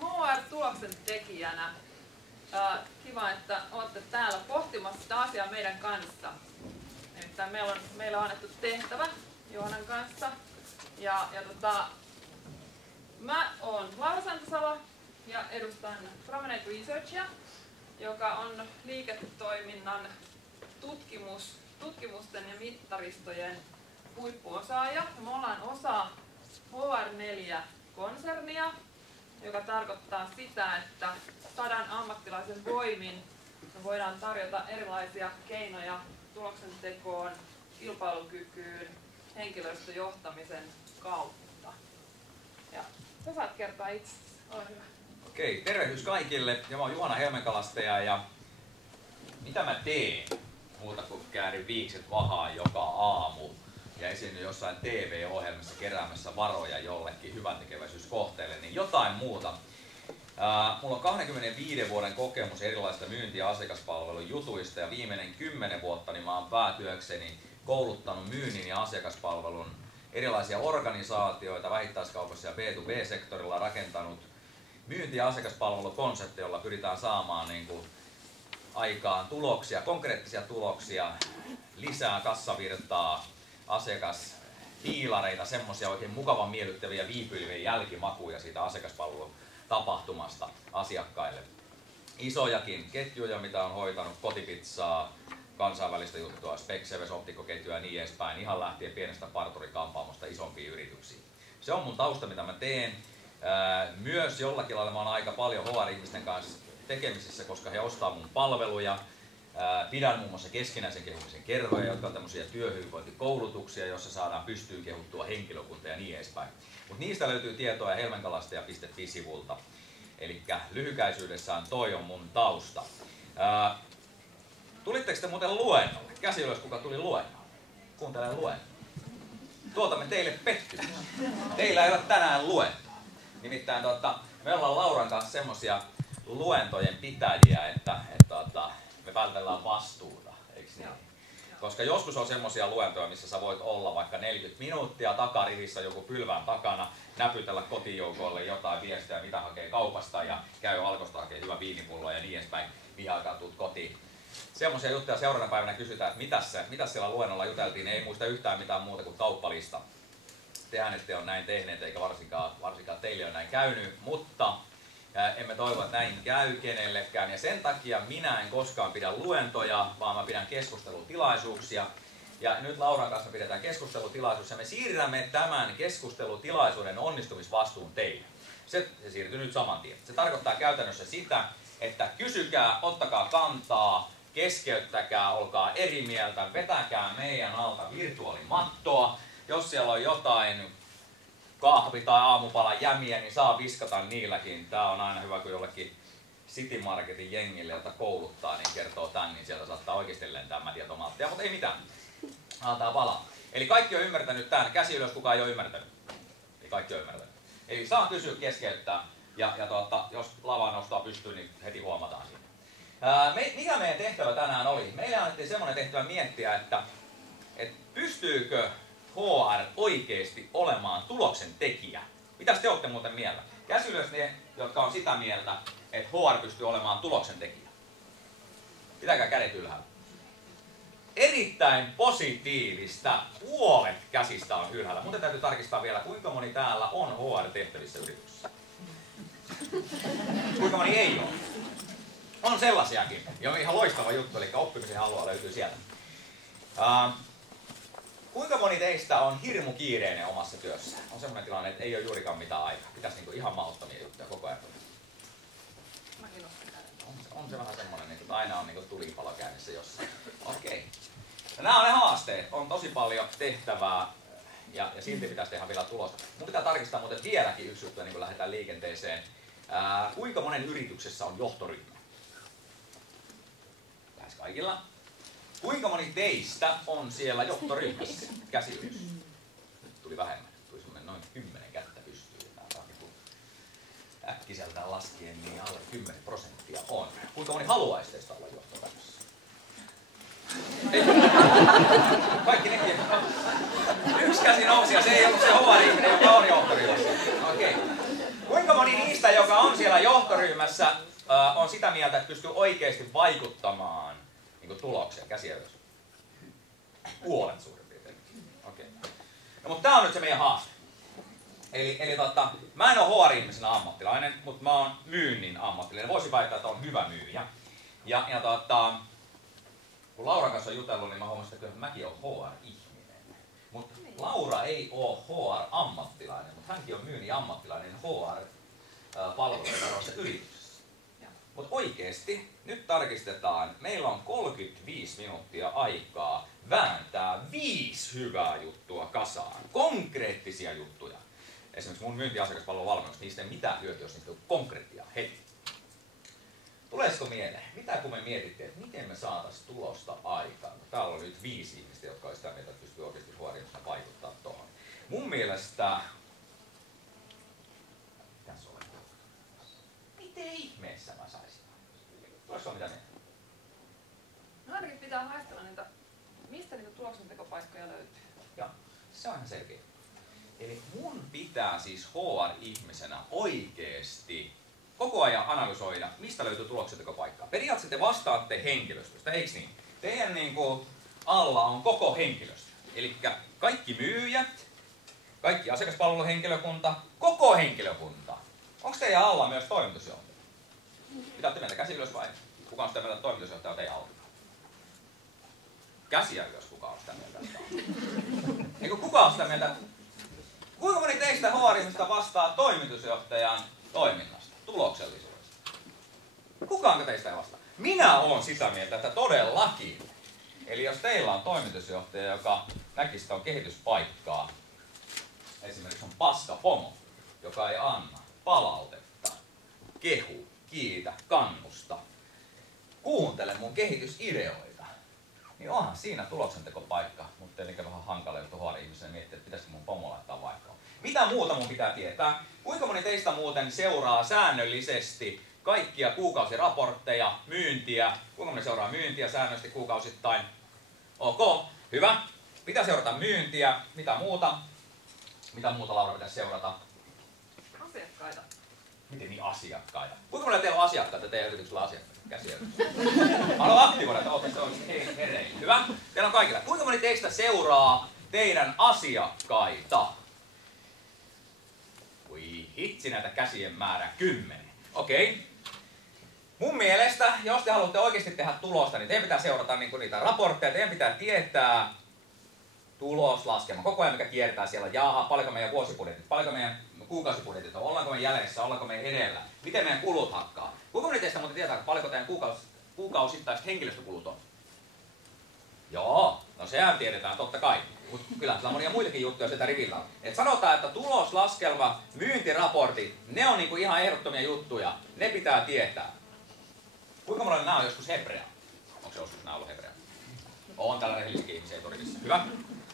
HR-tuloksen tekijänä kiva, että olette täällä pohtimassa sitä asiaa meidän kanssa. Nimittäin meillä on annettu tehtävä Joonan kanssa. Mä oon Laura Santosalo ja edustan Promenade Researchia, joka on liiketoiminnan tutkimusten ja mittaristojen huippuosaaja. Me ollaan osa HR4-konsernia, joka tarkoittaa sitä, että 100 ammattilaisen voimin me voidaan tarjota erilaisia keinoja tuloksentekoon, kilpailukykyyn, henkilöstöjohtamisen kautta. Ja sä saat kertoa itsestäsi. Ole hyvä. Okei, tervehdys kaikille. Ja mä oon Juhana Helmenkalastaja ja mitä mä teen? Muuta kuin käärin viikset vahaan joka aamu ja esiinnyn jossain TV-ohjelmassa keräämässä varoja jollekin hyväntekeväisyyskohteelle, niin jotain muuta. Mulla on 25 vuoden kokemus erilaisista myynti- ja asiakaspalvelun jutuista ja viimeinen 10 vuotta niin mä oon päätyökseni kouluttanut myynnin ja asiakaspalvelun erilaisia organisaatioita vähittäiskaupassa ja B2B-sektorilla, rakentanut myynti- ja asiakaspalvelukonsepteja, jolla pyritään saamaan aikaan tuloksia, konkreettisia tuloksia, lisää kassavirtaa, asiakaspiilareita, semmoisia oikein mukavan miellyttäviä viipyiliviä jälkimakuja siitä asiakaspalvelutapahtumasta asiakkaille. Isojakin ketjuja, mitä on hoitanut, kotipizzaa, kansainvälistä juttua, Specsavers, optikkoketjuja ja niin edespäin, ihan lähtien pienestä parturikampaamosta isompiin yrityksiin. Se on mun tausta, mitä mä teen. Myös jollakin lailla mä oon aika paljon HR-ihmisten kanssa tekemisissä, koska he ostaa mun palveluja. Pidän muun muassa keskinäisen kehumisen kerhoja, jotka on tämmöisiä työhyvinvointikoulutuksia, joissa saadaan pystyyn kehuttua henkilökuntaa ja niin edespäin. Mutta niistä löytyy tietoa helmenkalastaja.fi-sivulta. Eli lyhykäisyydessään toi on mun tausta. Tulitteko te muuten luennolle? Käsi ylös, kuka tuli luennolle. Kuuntelen luennolle. Tuotamme teille pettymys. Teillä ei ole tänään luentoa. Nimittäin me ollaan Lauran kanssa semmosia luentojen pitäjiä, että me vältellään vastuuta, eikö niin? Koska joskus on semmosia luentoja, missä sä voit olla vaikka 40 minuuttia takarivissä joku pylvään takana, näpytellä kotijoukoille jotain viestiä, mitä hakee kaupasta ja käy Alkosta hakee hyvä viinipullo ja niin edespäin. Mihin aikaan tuut kotiin. Semmoisia juttuja seuraavana päivänä kysytään, että mitä siellä luennolla juteltiin, ei muista yhtään mitään muuta kuin kauppalista. Tehän ette ole näin tehneet, eikä varsinkaan teille ole näin käynyt, mutta emme toivo, että näin käy kenellekään. Ja sen takia minä en koskaan pidä luentoja, vaan mä pidän keskustelutilaisuuksia. Ja nyt Lauran kanssa pidetään keskustelutilaisuus ja me siirrämme tämän keskustelutilaisuuden onnistumisvastuun teille. Se siirtyy nyt saman tien. Se tarkoittaa käytännössä sitä, että kysykää, ottakaa kantaa, keskeyttäkää, olkaa eri mieltä, vetäkää meidän alta virtuaalimattoa. Jos siellä on jotain kahvi- tai aamupalan jämiä, niin saa viskata niilläkin. Tää on aina hyvä, kun jollekin City Marketin jengille, jota kouluttaa, niin kertoo tän, niin sieltä saattaa oikeasti lentää mätiatomaattia, mutta ei mitään. Antaa palaa. Eli kaikki on ymmärtänyt tämän. Käsi ylös, kukaan ei ole ymmärtänyt. Eli kaikki on ymmärtänyt. Eli saa kysyä, keskeyttää. Ja jos lava nostaa pystyyn, niin heti huomataan siitä. Mikä meidän tehtävä tänään oli? Meille annettiin semmoinen tehtävä miettiä, että pystyykö HR oikeasti olemaan tuloksen tekijä? Mitäs te olette muuten mieltä? Käsi ylös ne, jotka on sitä mieltä, että HR pystyy olemaan tuloksen tekijä. Pitäkää kädet ylhäällä. Erittäin positiivista. Puolet käsistä on ylhäällä. Muuten täytyy tarkistaa vielä, kuinka moni täällä on HR-tehtävissä yrityksessä. Kuinka moni ei ole? On sellaisiakin. Ja on ihan loistava juttu, eli oppimisen halua löytyy sieltä. Kuinka moni teistä on hirmu kiireinen omassa työssään? On semmoinen tilanne, että ei ole juurikaan mitään aikaa. Pitäisi ihan mahdottomia juttuja koko ajan. On se vähän semmoinen, että aina on tulipalo käynnissä jossain. Okei. Nämä on ne haasteet. On tosi paljon tehtävää ja silti pitäisi tehdä vielä tulosta. Mun pitää tarkistaa muuten vieläkin yksi juttu, niin kun lähdetään liikenteeseen. Kuinka monen yrityksessä on johtoryhmä? Lähes kaikilla. Kuinka moni teistä on siellä johtoryhmässä? Käsi ylös. Nyt tuli vähemmän. Tuli semmoinen noin 10 kättä pystyyn. Äkkiseltä laskien niin alle 10% on. Kuinka moni haluaisi teistä olla johtoryhmässä? Kaikki nekin. Yksi käsi nousi ja se ei ollut se HR-ihminen, joka on johtoryhmässä. Okei. Kuinka moni moni niistä, joka on siellä johtoryhmässä, on sitä mieltä, että pystyy oikeasti vaikuttamaan niin tulokseen? Käsiä ylös. Puolet suurin piirtein. Okay. No, mutta tämä on nyt se meidän haaste. Eli mä en ole HR-ihmisenä ammattilainen, mutta mä oon myynnin ammattilainen. Voisin väittää, että on hyvä myyjä. Kun Lauran kanssa on jutellut, niin mä huomasin, että kyllä mäkin olen HR-ihminen. Mutta Laura ei ole HR-ammattilainen, mutta hänkin on myynnin ammattilainen HR-palveluiden yrityksessä. Mutta oikeesti, nyt tarkistetaan, meillä on 35 minuuttia aikaa vääntää 5 hyvää juttua kasaan. Konkreettisia juttuja. Esimerkiksi mun myynti-asiakaspalveluvalmennus, niistä ei mitään hyötyä, jos niistä on konkreettia heti. Tuleeko mieleen? Mitä kun me mietittiin, että miten me saataisiin tulosta aikaan? Täällä on nyt 5 ihmistä, jotka olisivat sitä mieltä, että pystyy oikeasti huorimuksena vaikuttaa tuohon. Mun mielestä... Mitäs on? Miten ihmeessä mä saisin? Tuossa on mitä mieltä? No ainakin pitää haistella niitä, mistä niitä tuloksentekopaikkoja löytyy. Joo, se on ihan selkeä. Eli mun pitää siis HR-ihmisenä oikeesti koko ajan analysoida, mistä löytyy tuloksentekopaikkaa. Periaatteessa te vastaatte henkilöstöstä, eikö niin? Teidän alla on koko henkilöstö. Eli kaikki myyjät, kaikki asiakaspalveluhenkilökunta, koko henkilökunta. Onko teidän alla myös toimitusjohtaja? Pitäätte meiltä käsi ylös vai? Kuka on sitä mieltä, että toimitusjohtaja on teidän alla? Käsiä ylös, kuka on sitä mieltä, että on. Eikö kuka on sitä mieltä, kuinka moni teistä HR-ihmistä vastaa toimitusjohtajan toiminnasta, tuloksellisuudesta? Kukaanko teistä ei vastaa? Minä olen sitä mieltä, että todellakin. Eli jos teillä on toimitusjohtaja, joka näkisi tuon kehityspaikkaa, esimerkiksi on paskapomo, joka ei anna palautetta, kehu, kiitä, kannusta, kuuntele mun kehitysideoita, niin onhan siinä tuloksentekopaikka, mutta tietenkin vähän hankala juttu HR-ihmisenä miettiä, että pitäisikö mun pomo laittaa vaikka. Mitä muuta mun pitää tietää? Kuinka moni teistä muuten seuraa säännöllisesti kaikkia kuukausiraportteja, myyntiä? Kuinka moni seuraa myyntiä säännöllisesti kuukausittain? Ok, hyvä. Pitää seurata myyntiä. Mitä muuta? Mitä muuta Laura pitäisi seurata? Asiakkaita. Miten niin asiakkaita? Kuinka monella teillä on asiakkaita? Teidän yrityksellä asiakkaita? Käsiä. Mä haluan aktivoida, että ootte hereillä. Hyvä. Teillä on kaikilla. Kuinka moni teistä seuraa teidän asiakkaita? Voi hitsi, näitä käsien määrä 10. Okei. Mun mielestä, jos te haluatte oikeasti tehdä tulosta, niin teidän pitää seurata niitä raportteja, teidän pitää tietää tuloslaskelma koko ajan, mikä kiertää siellä. Jaha, paljonko meidän vuosibudjetit, paljonko meidän kuukausibudjetit on, ollaanko me jäljessä, ollaanko me edellä, miten meidän kulut hakkaa. Kuinka moni teistä muuten tietää, paljonko teidän kuukausittaiset henkilöstökulut on? Joo, no sehän tiedetään totta kai. Mutta kyllä sillä on monia muitakin juttuja sieltä rivillä. Et sanotaan, että tuloslaskelma, myyntiraportit, ne on ihan ehdottomia juttuja. Ne pitää tietää. Kuinka monella nämä on joskus hebrea? Onko se joskus nämä ollut hebrea? On tällä rehellisikin ihmisiä torissa. Hyvä.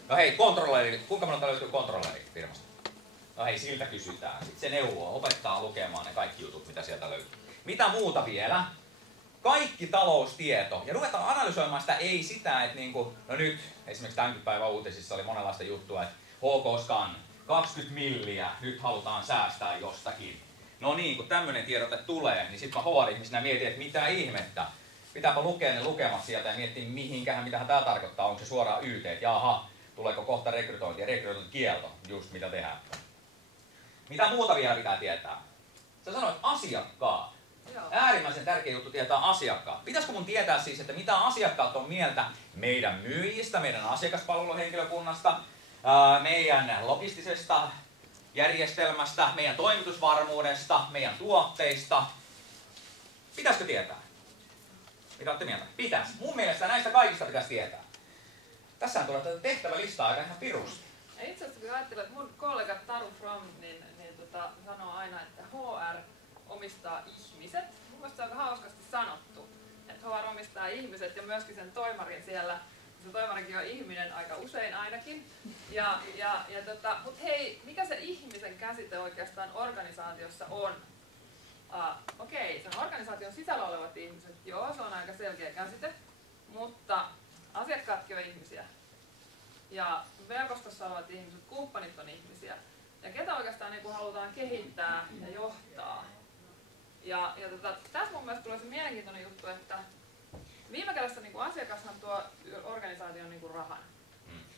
No hei, kontrolleri. Kuinka monella löytyy kontrolleri firmasta? No hei, siltä kysytään. Sitten se neuvoo, opettaa lukemaan ne kaikki jutut, mitä sieltä löytyy. Mitä muuta vielä? Kaikki taloustieto. Ja ruvetaan analysoimaan sitä, ei sitä, että no nyt, esimerkiksi tämänkin päivän uutisissa oli monenlaista juttua, että HK-scan, 20 milliä, nyt halutaan säästää jostakin. No niin, kun tämmöinen tiedote tulee, niin sitten mä HR-ihmisenä mietin, että mitä ihmettä. Pitääpä lukea ne lukemat sieltä ja miettiä, mitähän tämä tarkoittaa. Onko se suoraan YT, että jaha, tuleeko kohta rekrytointi ja rekrytointikielto, just mitä tehdään. Mitä muuta vielä pitää tietää? Sä sanoit asiakkaat. Äärimmäisen tärkeä juttu tietää asiakkaat. Pitäisikö mun tietää siis, että mitä asiakkaat on mieltä meidän myyjistä, meidän asiakaspalveluhenkilökunnasta, meidän logistisesta järjestelmästä, meidän toimitusvarmuudesta, meidän tuotteista? Pitäisikö tietää? Mitä olette mieltä? Pitäisi. Mun mielestä näistä kaikista pitäisi tietää. Tässähän tulee tehtävälistaa aika ihan pirusti. Ja itse asiassa kun ajattelen, että mun kollega Taru From sanoo aina, että HR omistaa ihmiset. Mun mielestä se on aika hauskasti sanottu, että HR omistaa ihmiset ja myöskin sen toimarin siellä. Se toimarikin on ihminen aika usein ainakin. Mutta hei, mikä se ihmisen käsite oikeastaan organisaatiossa on? Okei, sen organisaation sisällä olevat ihmiset, joo, se on aika selkeä käsite, mutta asiakkaatkin on ihmisiä. Ja verkostossa olevat ihmiset, kumppanit on ihmisiä. Ja ketä oikeastaan halutaan kehittää ja johtaa? Tässä mun mielestä tulee se mielenkiintoinen juttu, että viime kädessä niin asiakashan tuo organisaation niin rahan.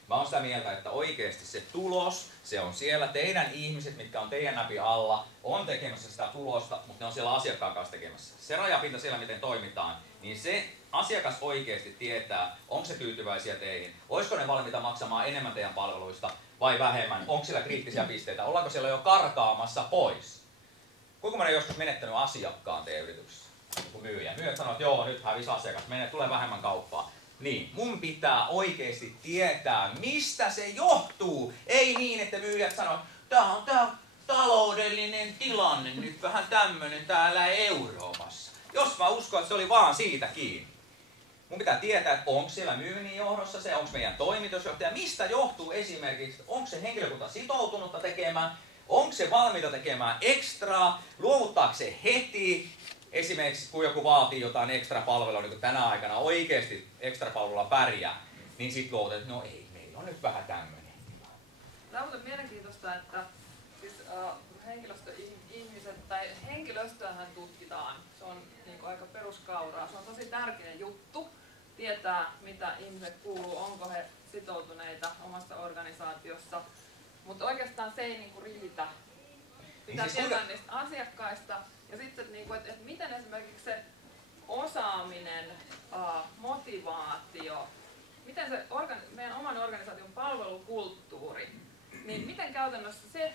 Mä oon sitä mieltä, että oikeasti se tulos, se on siellä teidän ihmiset, mitkä on teidän näpin alla, on tekemässä sitä tulosta, mutta ne on siellä asiakkaan kanssa tekemässä. Se rajapinta siellä, miten toimitaan, niin se asiakas oikeasti tietää, onko se tyytyväisiä teihin, olisiko ne valmiita maksamaan enemmän teidän palveluista vai vähemmän, onko siellä kriittisiä pisteitä, ollaanko siellä jo karkaamassa pois. Kuinka mä joskus menettänyt asiakkaan teidän yrityksessä, kun myyjä? Myyjät sanoo, että joo, nyt hävisi asiakas, tulee vähemmän kauppaa. Niin, mun pitää oikeasti tietää, mistä se johtuu. Ei niin, että myyjät sanoo, tää on tää taloudellinen tilanne nyt vähän tämmönen täällä Euroopassa. Jos mä uskon, että se oli vaan siitä kiinni. Mun pitää tietää, että onko siellä myynnin johdossa se, onko meidän toimitusjohtaja, mistä johtuu esimerkiksi, onko se henkilökunta sitoutunutta tekemään, onko se valmiita tekemään ekstraa, luovuttaako se heti. Esimerkiksi kun joku vaatii jotain ekstra palvelua, niin kuin tänä aikana oikeasti ekstra palvelulla pärjää, niin sitten luovutaan, että no ei, meillä on nyt vähän tämmöinen. Tämä on muuten mielenkiintoista, että siis, henkilöstöihmiset tai henkilöstöähän tutkitaan. Se on niin kuin aika peruskauraa. Se on tosi tärkeä juttu tietää, mitä ihmiset kuuluu, onko he sitoutuneita omassa organisaatiossa. Mutta oikeastaan se ei niin kuin riitä. Pitää tietää niistä asiakkaista. Ja sitten, että miten esimerkiksi se osaaminen, motivaatio, miten se meidän oman organisaation palvelukulttuuri, niin miten käytännössä se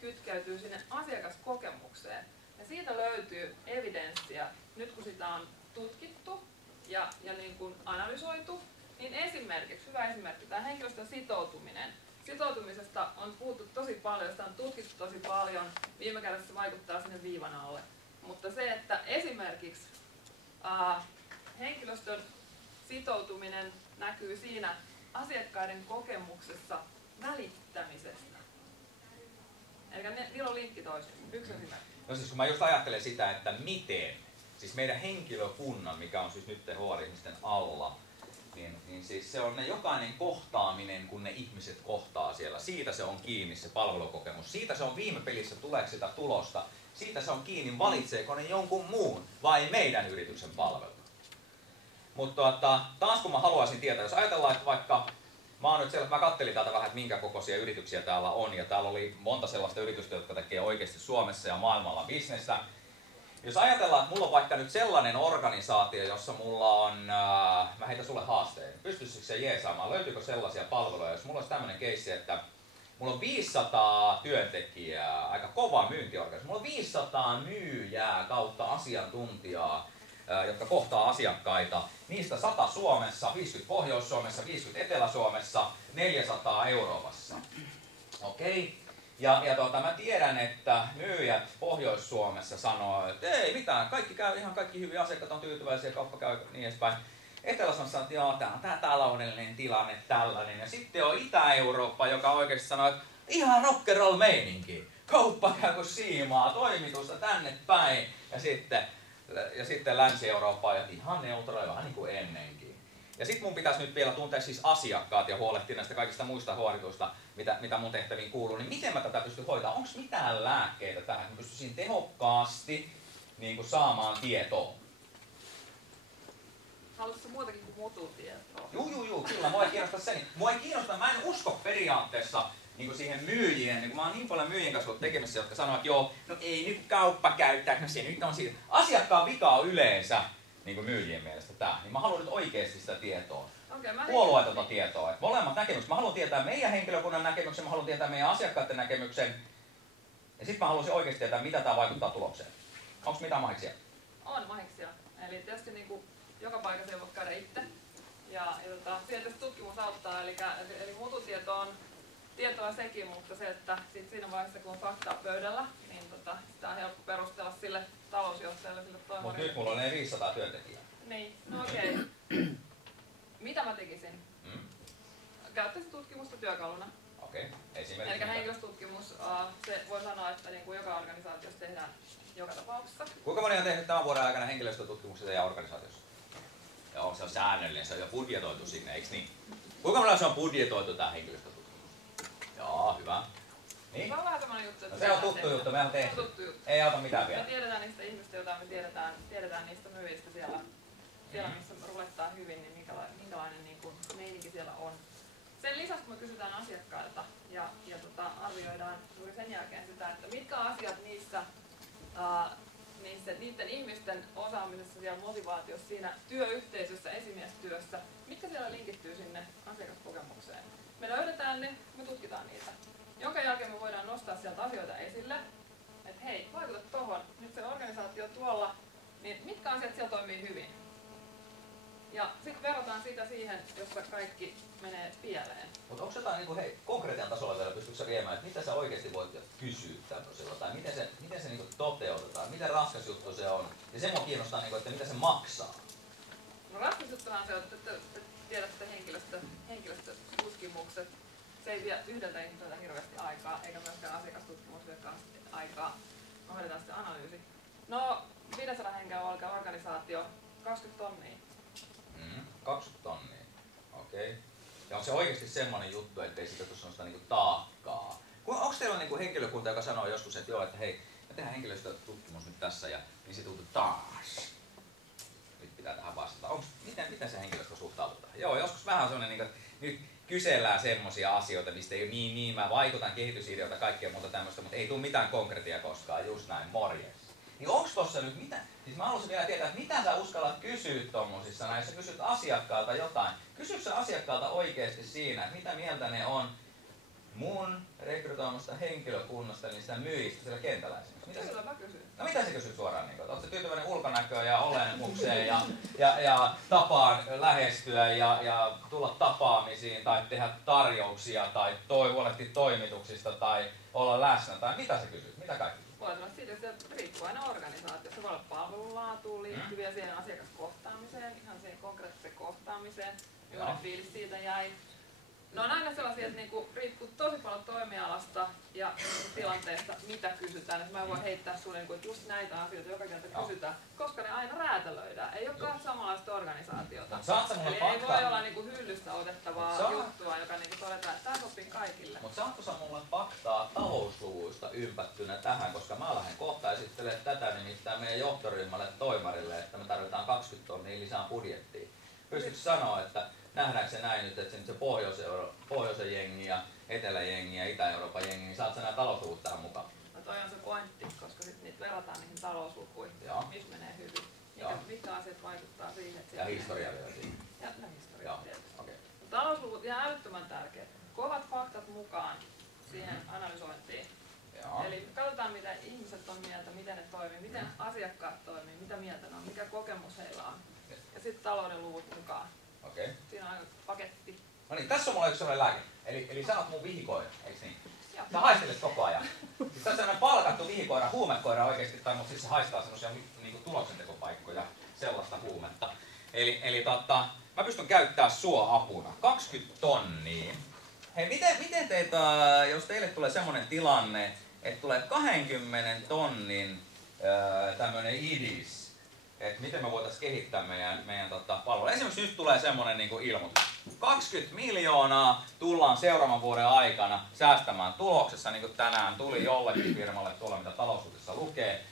kytkeytyy sinne asiakaskokemukseen. Ja siitä löytyy evidenssiä, nyt kun sitä on tutkittu ja niin kuin analysoitu, niin esimerkiksi, hyvä esimerkki, tämä henkilöstön sitoutuminen. Sitoutumisesta on puhuttu tosi paljon, sitä on tutkittu tosi paljon, viime kädessä se vaikuttaa sinne viivan alle. Mutta se, että esimerkiksi henkilöstön sitoutuminen näkyy siinä asiakkaiden kokemuksessa välittämisestä. Eli niillä on linkki toisiinsa. Yksi esimerkki. No siis kun mä just ajattelen sitä, että miten, siis meidän henkilökunnan, mikä on siis nyt HR-ihmisten alla, niin siis se on ne jokainen kohtaaminen, kun ne ihmiset kohtaa siellä. Siitä se on kiinni se palvelukokemus. Siitä se on viime pelissä, tuleeko sitä tulosta. Siitä se on kiinni, valitseeko ne jonkun muun vai meidän yrityksen palvelu. Mutta taas kun mä haluaisin tietää, jos ajatellaan, että vaikka mä kattelin täältä vähän, että minkä kokoisia yrityksiä täällä on. Ja täällä oli monta sellaista yritystä, jotka tekee oikeasti Suomessa ja maailmalla bisnestä. Jos ajatellaan, että mulla on vaikka nyt sellainen organisaatio, jossa mulla on, mä heitän sulle haasteen, pystyisikö se jeesaamaan, löytyykö sellaisia palveluja, jos mulla olisi tämmöinen keissi, että mulla on 500 työntekijää, aika kova myyntiorganisaatio, mulla on 500 myyjää kautta asiantuntijaa, jotka kohtaa asiakkaita, niistä 100 Suomessa, 50 Pohjois-Suomessa, 50 Etelä-Suomessa, 400 Euroopassa. Okei. Ja mä tiedän, että myyjät Pohjois-Suomessa sanoo, että ei mitään, kaikki käy ihan kaikki hyviä, asiakkaat on tyytyväisiä, kauppa käy niin edespäin. Etelä-Suomessa sanoo, että joo, tää on tää taloudellinen tilanne tällainen. Ja sitten on Itä-Eurooppa, joka oikeasti sanoo, että ihan rock'n'roll meininki. Kauppa käy kuin siimaa, toimitusta tänne päin. Ja sitten Länsi-Eurooppa on ihan neutraali, vähän niin kuin ennenkin. Ja sitten mun pitäisi nyt vielä tuntea siis asiakkaat ja huolehtia näistä kaikista muista huolituista, mitä mun tehtäviin kuuluu. Niin miten mä tätä pystyn hoitamaan? Onko mitään lääkkeitä tähän, että mä pystyisin tehokkaasti niin kuin saamaan tietoa? Haluatko muutakin kuin mututietoa? Juu, kyllä. Mua ei kiinnosta se. Mua ei kiinnosta, mä en usko periaatteessa niin kuin siihen myyjien. Niin mä oon niin paljon myyjien kanssa tekemässä, jotka sanoo, että joo, no ei nyt kauppa käyttää, no se nyt on siitä. Asiakkaan vika on yleensä niin kuin myyjien mielestä tää. Niin mä haluan nyt oikeasti sitä tietoa. Puolueetonta tietoa. Että molemmat näkemykset. Mä haluan tietää meidän henkilökunnan näkemyksen, mä haluan tietää meidän asiakkaiden näkemyksen. Ja sitten mä haluaisin oikeasti tietää, mitä tää vaikuttaa tulokseen. Onko mitään mahiksia? On mahiksia. Eli tietysti niin kuin joka paikassa ei voi käydä itse. Ja sieltä tutkimus auttaa. Eli mututieto on tietoa sekin, mutta se, että siinä vaiheessa kun on faktaa pöydällä, niin sitä on helppo perustella sille talousjohtajalle, sille toimorille. Mutta nyt mulla on ne 500 työntekijää. Niin, no okei. Mitä mä tekisin? Käyttäisin tutkimusta työkaluna. Okei, esimerkiksi. Eli henkilöstutkimus, se voi sanoa, että niin kuin joka organisaatiossa tehdään joka tapauksessa. Kuinka moni on tehnyt tämän vuoden aikana henkilöstötutkimuksia ja organisaatiossa? Joo, se on säännöllinen, se on jo budjetoitu sinne, eikö niin? Kuinka monella se on budjetoitu tämä henkilöstötutkimus? Joo, hyvä. Niin? Se on vähän semmoinen juttu, että No se on tuttu juttu, me on tehty. Tuttu juttu. Ei auta mitään vielä. Me tiedetään niistä ihmistä, joita me tiedetään niistä myyjistä siellä missä rulettaa hyvin, niin minkälainen niin kuin meininki siellä on. Sen lisäksi kun me kysytään asiakkailta ja arvioidaan juuri sen jälkeen sitä, että mitkä asiat niiden ihmisten osaamisessa ja motivaatiossa siinä työyhteisössä, esimiestyössä, mitkä siellä linkittyy sinne asiakaskokemukseen. Me löydetään ne, me tutkitaan niitä. Jonka jälkeen me voidaan nostaa sieltä asioita esille, että hei, vaikuta tohon, nyt se organisaatio tuolla, niin mitkä asiat siellä toimii hyvin. Ja sitten verrataan sitä siihen, jossa kaikki menee pieleen. Mutta onko jotain niin konkreettian tasolla vielä, pystytkö sä viemään, että mitä sä oikeasti voit kysyä tämmöisellä, tai miten se niin toteutetaan, miten raskas juttu se on, ja se mua kiinnostaa, niin kuin, että mitä se maksaa. No raskas juttuhan se on, että tiedätte henkilöstötutkimukset, se ei vie yhdeltä ihmiseltä hirveästi aikaa, eikä myöskään asiakastutkimus vie aikaa. Me hoidetaan sitten analyysi. No, 500 henkeä organisaatio, 20 tonnia. 20 tonnia, okei. Ja onko se oikeasti semmoinen juttu, ettei siitä tule sellaista niinku taakkaa? Onko teillä niinku henkilökunta, joka sanoo joskus, että joo, että hei, me tehdään henkilöstötutkimus nyt tässä ja niin se tuntuu taas. Nyt pitää tähän vastata. Miten se henkilöstö suhtaudutaan? Joo, joskus vähän sellainen, niinku, että nyt kysellään semmoisia asioita, mistä ei ole niin, mä vaikutan kehitysideoita ja kaikkea muuta tämmöistä, mutta ei tule mitään konkretiaa koskaan, just näin, morjes. Niin onko tossa nyt mitä? Siis mä haluaisin vielä tietää, että mitä sä uskallat kysyä tommosissa näissä, kysyt asiakkaalta jotain. Kysytkö sä asiakkaalta oikeasti siinä, että mitä mieltä ne on mun rekrytoimasta henkilökunnasta, niin sitä myyjistä siellä kentällä esimerkiksi? Kyllä mä kysyn. No mitä sä kysyt suoraan? Niin oletko sä tyytyväinen ulkonäköön ja olemukseen ja tapaan lähestyä ja tulla tapaamisiin tai tehdä tarjouksia tai huolehtia toimituksista tai olla läsnä tai mitä sä kysyt? Mitä kaikki? Voi olla siitä, että riippuu aina organisaatiosta. Se voi olla palvelun laatuun liittyviä siihen asiakaskohtaamiseen, ihan siihen konkreettiseen kohtaamiseen, millainen fiilis siitä jäi. No on aina sellaisia, että niinku riippuu tosi paljon toimialasta ja tilanteesta, mitä kysytään. Et mä en voi heittää sulle niinku, just näitä asioita joka kerta kysytään, koska ne aina räätälöidään. Ei ole kahta samanlaista organisaatiota. Eli ei voi olla niinku hyllystä otettavaa juttua, joka niinku todetaan, että tämä sopii kaikille. Mutta saatko sä mulle faktaa talousluvuista ympättynä tähän, koska mä lähden kohta esittelemaan tätä nimittäin meidän johtoryhmälle toimarille, että me tarvitaan 20 tonnia lisää budjettiin. Pystytkö sanoa, että nähdäänkö se näin nyt, että se pohjoisen jengi ja eteläjengi ja Itä-Euroopan jengi, niin saat sä nämä talousluvut tähän mukaan? No toi on se pointti, koska sit niitä verrataan niihin talouslukuihin, missä menee hyvin. Mitkä asiat vaikuttaa siihen, että... Ja historia vielä siihen. Ja historia tietysti. Okay. Talousluvut ihan älyttömän tärkeät. Kovat faktat mukaan siihen analysointiin. Eli katsotaan mitä ihmiset on mieltä, miten ne toimii, miten asiakkaat toimii, mitä mieltä ne on, mikä kokemus heillä on. Ja sitten talouden luvut mukaan. Okay. Siinä on aika paketti. No niin, tässä on mulla yksi sellainen lääke. Eli sä oot mun vihikoira, eiks niin? Joo. Sä haistelet koko ajan. Siis sä oot sellainen palkattu vihikoira, huumekoira oikeesti, tai mutta siis se haistaa semmosia niinku tuloksentekopaikkoja, sellaista huumetta. Eli mä pystyn käyttämään sua apuna. 20 tonnia. Hei, miten teitä, jos teille tulee semmonen tilanne, että tulee 20 tonnin tämmönen idis, että miten me voitaisiin kehittää meidän palvelua. Esimerkiksi nyt tulee semmoinen niin kuin ilmoitus. 20 miljoonaa tullaan seuraavan vuoden aikana säästämään tuloksessa, niin kuin tänään tuli jollekin firmalle tuolla, mitä talousuutissa lukee.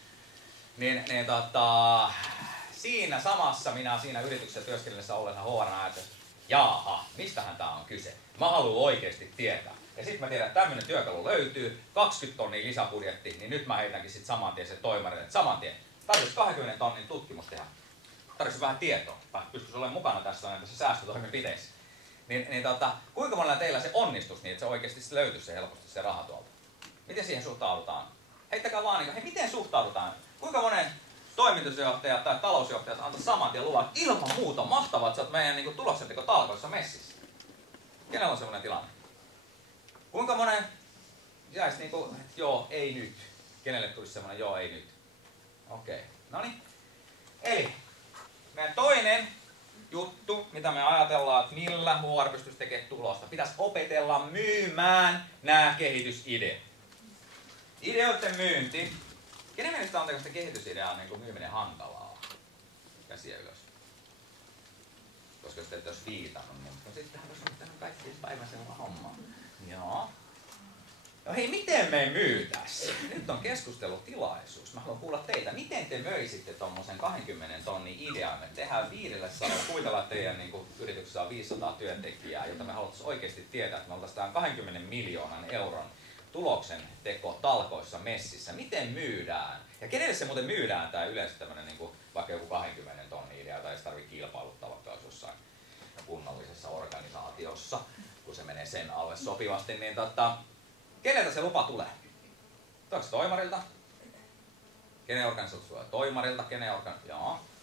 Siinä samassa minä siinä yrityksessä työskennellessä ollessa HR että jaaha, mistähän tää on kyse? Mä haluan oikeasti tietää. Ja sitten mä tiedän, että tämmöinen työkalu löytyy, 20 tonnia lisäbudjetti, niin nyt mä heitänkin sit saman tien se toimarille, että saman tien. Tarvitsisi 20 tonnin tutkimus tehdä. Tarvitsisi vähän tietoa. Pystyisi olemaan mukana tässä säästötoimenpiteissä. Kuinka monella teillä se onnistuisi niin, että se oikeasti löytyisi se helposti se raha tuolta? Miten siihen suhtaudutaan? Heittäkää vaan, niin, hei, miten suhtaudutaan? Kuinka monen toimitusjohtaja tai talousjohtaja antaa saman tien luvan? Ilman muuta mahtavaa, että sä oot meidän niin tuloksentekotalkoissa messissä. Kenellä on semmoinen tilanne? Kuinka monen jäisi niin kuin, että joo, ei nyt? Kenelle tulisi semmoinen joo, ei nyt? Okei, no niin. Eli meidän toinen juttu, mitä me ajatellaan, että millä HR pystyisi tekemään tulosta. Pitäisi opetella myymään nämä kehitysideat. Ideoiden myynti. Kenen mielestä on tällaista kehitysideaa niin kuin myyminen hankalaa? Käsiä ylös. Koska jos te ette olisi viitannut, niin sittenhän olisi nyt tähän kaikkiin päiväisellä hommaa. Joo. No hei, miten me myytäis? Nyt on keskustelutilaisuus. Mä haluan kuulla teitä. Miten te möisitte tommosen 20 tonnin idean? Me tehdään 500, kuvitellaan, että teidän yrityksessä on 500 työntekijää, jota me haluttaisiin oikeasti tietää, että me oltaisiin tämän 20 miljoonan euron tuloksen teko talkoissa messissä. Miten myydään? Ja kenelle se muuten myydään tää yleensä tämmönen vaikka joku 20 tonnin idea, tai ei tarvitse kilpailuttaa vaikka olisi jossain kunnallisessa organisaatiossa, kun se menee sen alle sopivasti, niin keneltä se lupa tulee? Tuleeko se toimarilta? Kenen organisaatio tulee toimarilta? Kenen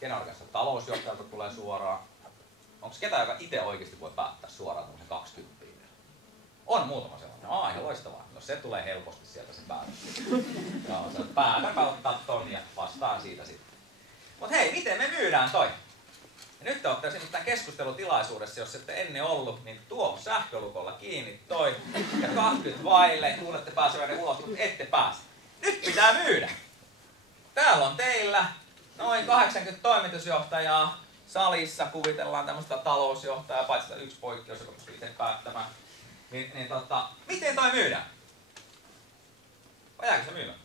organisaatio talousjohtajalta tulee suoraan? Onko ketään, joka itse oikeasti voi päättää suoraan tämmöisen 20? On muutama sellainen. Ihan loistavaa. No se tulee helposti sieltä se päätös. Joo, se päätän ottaa ton ja vastaan siitä sitten. Mut hei, miten me myydään toi? Ja nyt te olette tämän keskustelutilaisuudessa, jos ette ennen ollut, niin tuo sähkölukolla kiinni toi ja 20 vaille, kuulette pääsevänne ulos, mutta ette pääse. Nyt pitää myydä! Täällä on teillä noin 80 toimitusjohtajaa. Salissa kuvitellaan tämmöistä talousjohtajaa, paitsi yksi poikkeus, joka pystyy itse päättämään. Miten toi myydään? Vai jääkö se myymään?